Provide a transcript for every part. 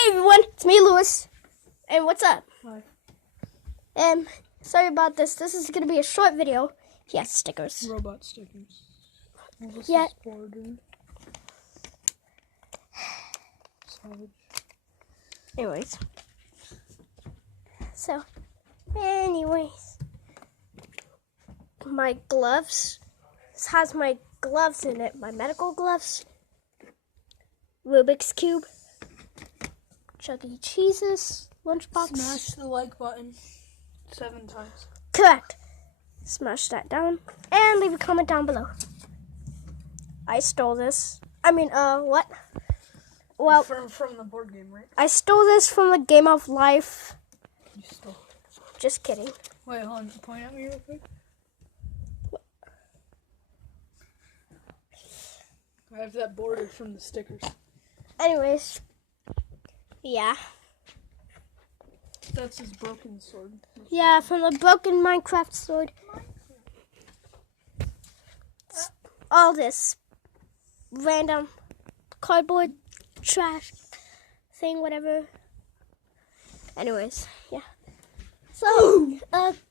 Hey everyone, it's me, Lewis. And what's up? Hi. Sorry about this. This is gonna be a short video. Yes, stickers. Robot stickers. Well, this Yeah. is border. Savage. Anyways, my gloves. This has my gloves in it. My medical gloves. Rubik's Cube. Chuck E. Cheese's lunchbox. Smash the like button 7 times. Correct. Smash that down and leave a comment down below. I stole this. What? Well, From the board game, right? I stole this from the Game of Life. You stole. Just kidding. Wait, hold on. Point at me real quick. I have that border from the stickers. Anyways, yeah. That's his broken sword. Yeah, from the broken Minecraft sword. All this random cardboard trash thing, whatever. Anyways, yeah. So,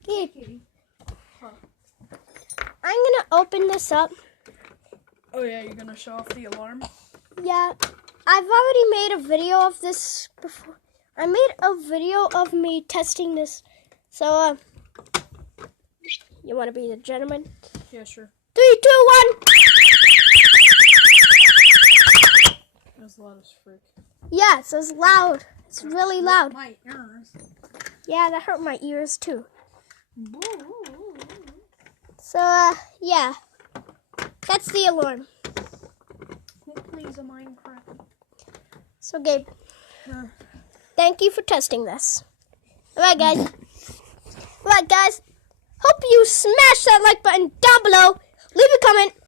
Gabe, I'm gonna open this up. Oh yeah, you're gonna show off the alarm? Yeah, I've already made a video of this before. I made a video of me testing this. So, you want to be the gentleman? Yeah, sure. 3, 2, 1. That was loud as frick. Yeah, so it's loud. It's really loud. My ears. Yeah, that hurt my ears too. So, yeah. That's the alarm. Who plays a Minecraft? So, Gabe, thank you for testing this. Alright, guys. Hope you smash that like button down below. Leave a comment.